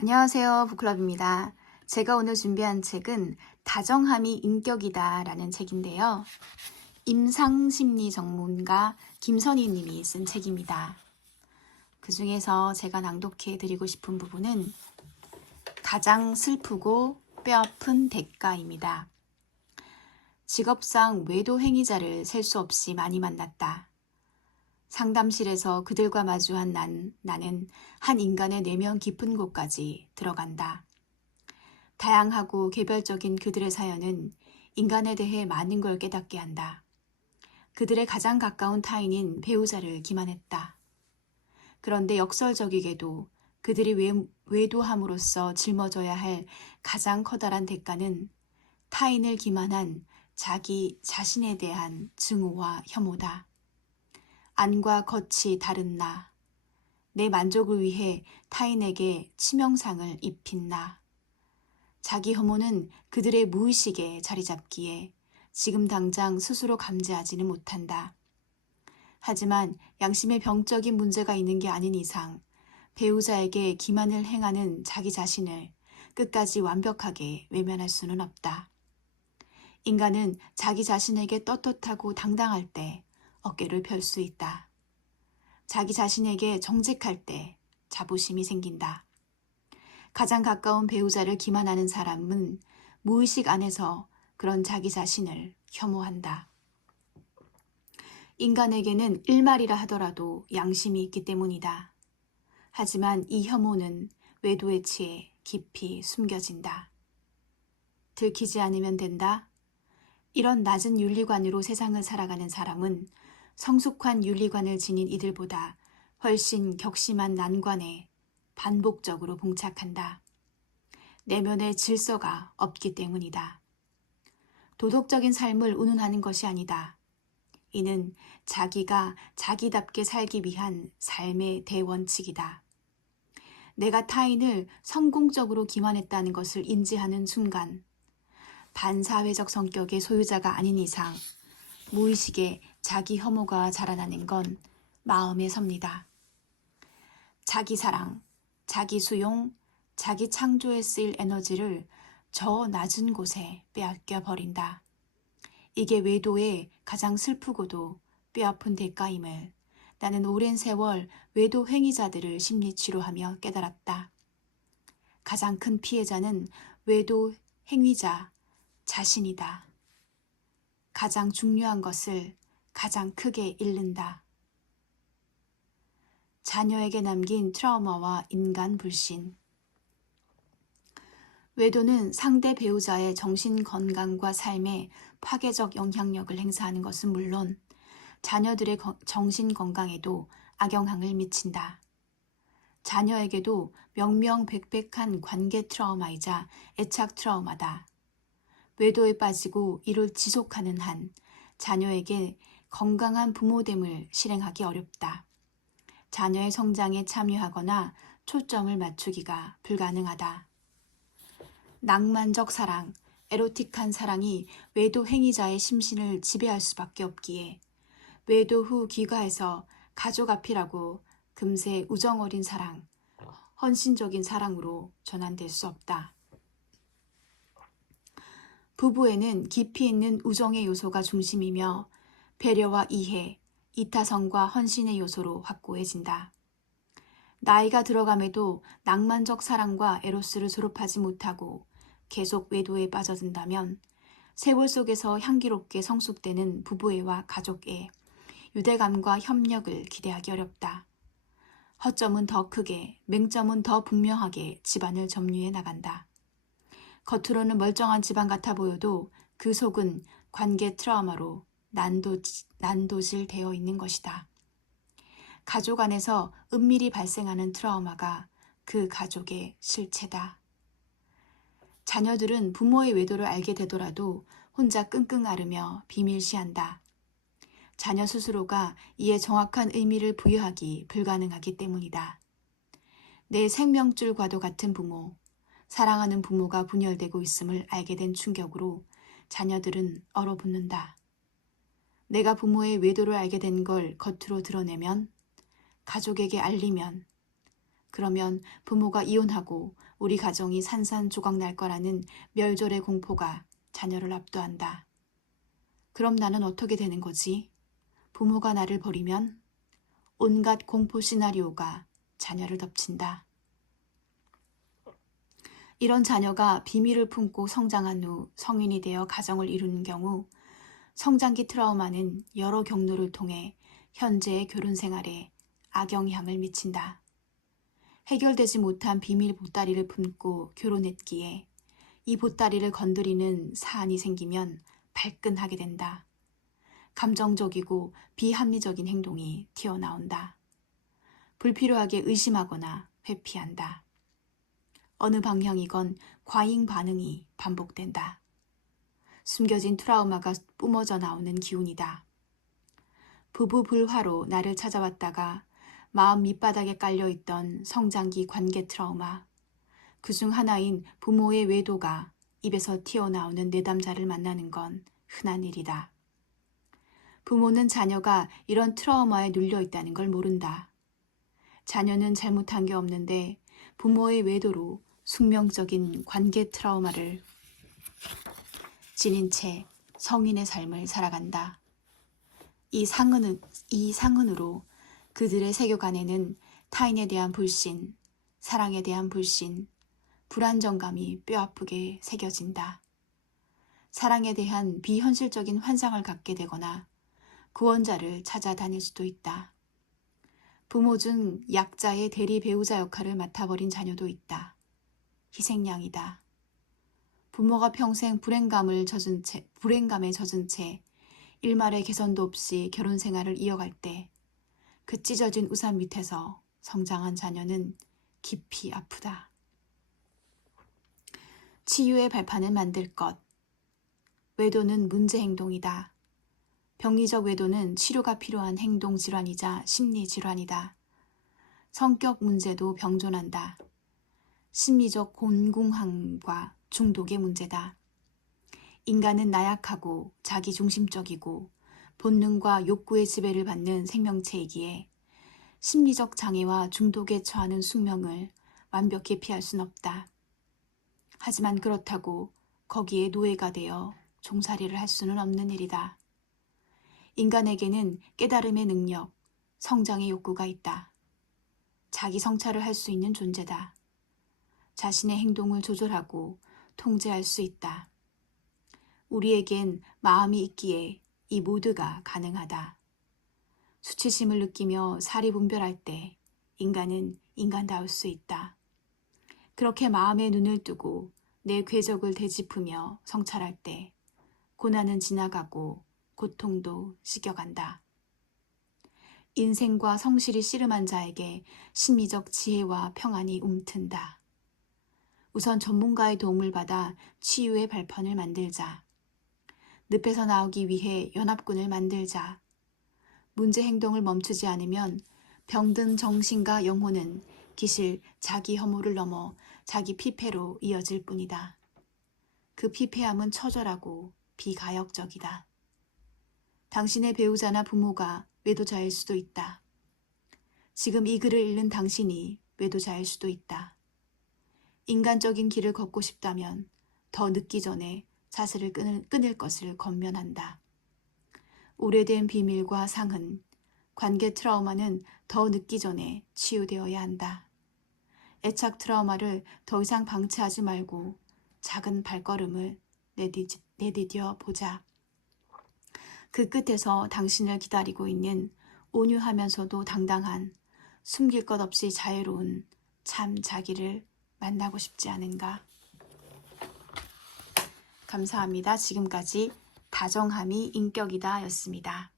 안녕하세요. 북클럽입니다. 제가 오늘 준비한 책은 다정함이 인격이다 라는 책인데요. 임상심리 전문가 김선희 님이 쓴 책입니다. 그 중에서 제가 낭독해 드리고 싶은 부분은 가장 슬프고 뼈아픈 대가입니다. 직업상 외도 행위자를 셀 수 없이 많이 만났다. 상담실에서 그들과 마주한 나는 한 인간의 내면 깊은 곳까지 들어간다. 다양하고 개별적인 그들의 사연은 인간에 대해 많은 걸 깨닫게 한다. 그들의 가장 가까운 타인인 배우자를 기만했다. 그런데 역설적이게도 그들이 외도함으로써 짊어져야 할 가장 커다란 대가는 타인을 기만한 자기 자신에 대한 증오와 혐오다. 안과 겉이 다른 나, 내 만족을 위해 타인에게 치명상을 입힌 나. 자기 혐오는 그들의 무의식에 자리 잡기에 지금 당장 스스로 감지하지는 못한다. 하지만 양심의 병적인 문제가 있는 게 아닌 이상 배우자에게 기만을 행하는 자기 자신을 끝까지 완벽하게 외면할 수는 없다. 인간은 자기 자신에게 떳떳하고 당당할 때 어깨를 펼 수 있다. 자기 자신에게 정직할 때 자부심이 생긴다. 가장 가까운 배우자를 기만하는 사람은 무의식 안에서 그런 자기 자신을 혐오한다. 인간에게는 일말이라 하더라도 양심이 있기 때문이다. 하지만 이 혐오는 외도에 취해 깊이 숨겨진다. 들키지 않으면 된다. 이런 낮은 윤리관으로 세상을 살아가는 사람은 성숙한 윤리관을 지닌 이들보다 훨씬 격심한 난관에 반복적으로 봉착한다. 내면의 질서가 없기 때문이다. 도덕적인 삶을 운운하는 것이 아니다. 이는 자기가 자기답게 살기 위한 삶의 대원칙이다. 내가 타인을 성공적으로 기만했다는 것을 인지하는 순간 반사회적 성격의 소유자가 아닌 이상 무의식에 자기 혐오가 자라나는 건 마음에 섭니다. 자기 사랑, 자기 수용, 자기 창조에 쓰일 에너지를 저 낮은 곳에 빼앗겨 버린다. 이게 외도의 가장 슬프고도 뼈아픈 대가임을 나는 오랜 세월 외도 행위자들을 심리치료하며 깨달았다. 가장 큰 피해자는 외도 행위자 자신이다. 가장 중요한 것을 가장 크게 잃는다. 자녀에게 남긴 트라우마와 인간 불신. 외도는 상대 배우자의 정신 건강과 삶에 파괴적 영향력을 행사하는 것은 물론 자녀들의 정신 건강에도 악영향을 미친다. 자녀에게도 명명백백한 관계 트라우마이자 애착 트라우마다. 외도에 빠지고 이를 지속하는 한 자녀에게 건강한 부모됨을 실행하기 어렵다. 자녀의 성장에 참여하거나 초점을 맞추기가 불가능하다. 낭만적 사랑, 에로틱한 사랑이 외도 행위자의 심신을 지배할 수밖에 없기에 외도 후 귀가해서 가족 앞이라고 금세 우정어린 사랑, 헌신적인 사랑으로 전환될 수 없다. 부부에는 깊이 있는 우정의 요소가 중심이며 배려와 이해, 이타성과 헌신의 요소로 확고해진다. 나이가 들어감에도 낭만적 사랑과 에로스를 졸업하지 못하고 계속 외도에 빠져든다면 세월 속에서 향기롭게 성숙되는 부부애와 가족애, 유대감과 협력을 기대하기 어렵다. 허점은 더 크게, 맹점은 더 분명하게 집안을 점유해 나간다. 겉으로는 멀쩡한 집안 같아 보여도 그 속은 관계 트라우마로 난도질 되어 있는 것이다. 가족 안에서 은밀히 발생하는 트라우마가 그 가족의 실체다. 자녀들은 부모의 외도를 알게 되더라도 혼자 끙끙 앓으며 비밀시한다. 자녀 스스로가 이에 정확한 의미를 부여하기 불가능하기 때문이다. 내 생명줄과도 같은 부모, 사랑하는 부모가 분열되고 있음을 알게 된 충격으로 자녀들은 얼어붙는다. 내가 부모의 외도를 알게 된 걸 겉으로 드러내면, 가족에게 알리면 그러면 부모가 이혼하고 우리 가정이 산산조각 날 거라는 멸절의 공포가 자녀를 압도한다. 그럼 나는 어떻게 되는 거지? 부모가 나를 버리면? 온갖 공포 시나리오가 자녀를 덮친다. 이런 자녀가 비밀을 품고 성장한 후 성인이 되어 가정을 이루는 경우 성장기 트라우마는 여러 경로를 통해 현재의 결혼 생활에 악영향을 미친다. 해결되지 못한 비밀 보따리를 품고 결혼했기에 이 보따리를 건드리는 사안이 생기면 발끈하게 된다. 감정적이고 비합리적인 행동이 튀어나온다. 불필요하게 의심하거나 회피한다. 어느 방향이건 과잉 반응이 반복된다. 숨겨진 트라우마가 뿜어져 나오는 기운이다. 부부 불화로 나를 찾아왔다가 마음 밑바닥에 깔려있던 성장기 관계 트라우마, 그중 하나인 부모의 외도가 입에서 튀어나오는 내담자를 만나는 건 흔한 일이다. 부모는 자녀가 이런 트라우마에 눌려 있다는 걸 모른다. 자녀는 잘못한 게 없는데 부모의 외도로 숙명적인 관계 트라우마를 지닌 채 성인의 삶을 살아간다. 이 상흔으로 그들의 세계관에는 타인에 대한 불신, 사랑에 대한 불신, 불안정감이 뼈아프게 새겨진다. 사랑에 대한 비현실적인 환상을 갖게 되거나 구원자를 찾아다닐 수도 있다. 부모 중 약자의 대리 배우자 역할을 맡아버린 자녀도 있다. 희생양이다. 부모가 평생 불행감에 젖은 채 일말의 개선도 없이 결혼 생활을 이어갈 때 그 찢어진 우산 밑에서 성장한 자녀는 깊이 아프다. 치유의 발판을 만들 것. 외도는 문제 행동이다. 병리적 외도는 치료가 필요한 행동 질환이자 심리 질환이다. 성격 문제도 병존한다. 심리적 곤궁함과 중독의 문제다. 인간은 나약하고 자기중심적이고 본능과 욕구의 지배를 받는 생명체이기에 심리적 장애와 중독에 처하는 숙명을 완벽히 피할 순 없다. 하지만 그렇다고 거기에 노예가 되어 종살이를 할 수는 없는 일이다. 인간에게는 깨달음의 능력, 성장의 욕구가 있다. 자기 성찰을 할 수 있는 존재다. 자신의 행동을 조절하고 통제할 수 있다. 우리에겐 마음이 있기에 이 모두가 가능하다. 수치심을 느끼며 사리 분별할 때 인간은 인간다울 수 있다. 그렇게 마음에 눈을 뜨고 내 궤적을 되짚으며 성찰할 때 고난은 지나가고 고통도 씻겨간다. 인생과 성실이 씨름한 자에게 심리적 지혜와 평안이 움튼다. 우선 전문가의 도움을 받아 치유의 발판을 만들자. 늪에서 나오기 위해 연합군을 만들자. 문제 행동을 멈추지 않으면 병든 정신과 영혼은 기실 자기 혐오를 넘어 자기 피폐로 이어질 뿐이다. 그 피폐함은 처절하고 비가역적이다. 당신의 배우자나 부모가 외도자일 수도 있다. 지금 이 글을 읽는 당신이 외도자일 수도 있다. 인간적인 길을 걷고 싶다면 더 늦기 전에 자세를 끊을 것을 권면한다. 오래된 비밀과 상흔, 관계 트라우마는 더 늦기 전에 치유되어야 한다. 애착 트라우마를 더 이상 방치하지 말고 작은 발걸음을 내디뎌 보자. 그 끝에서 당신을 기다리고 있는 온유하면서도 당당한, 숨길 것 없이 자유로운 참 자기를 만나고 싶지 않은가? 감사합니다. 지금까지 다정함이 인격이다 였습니다.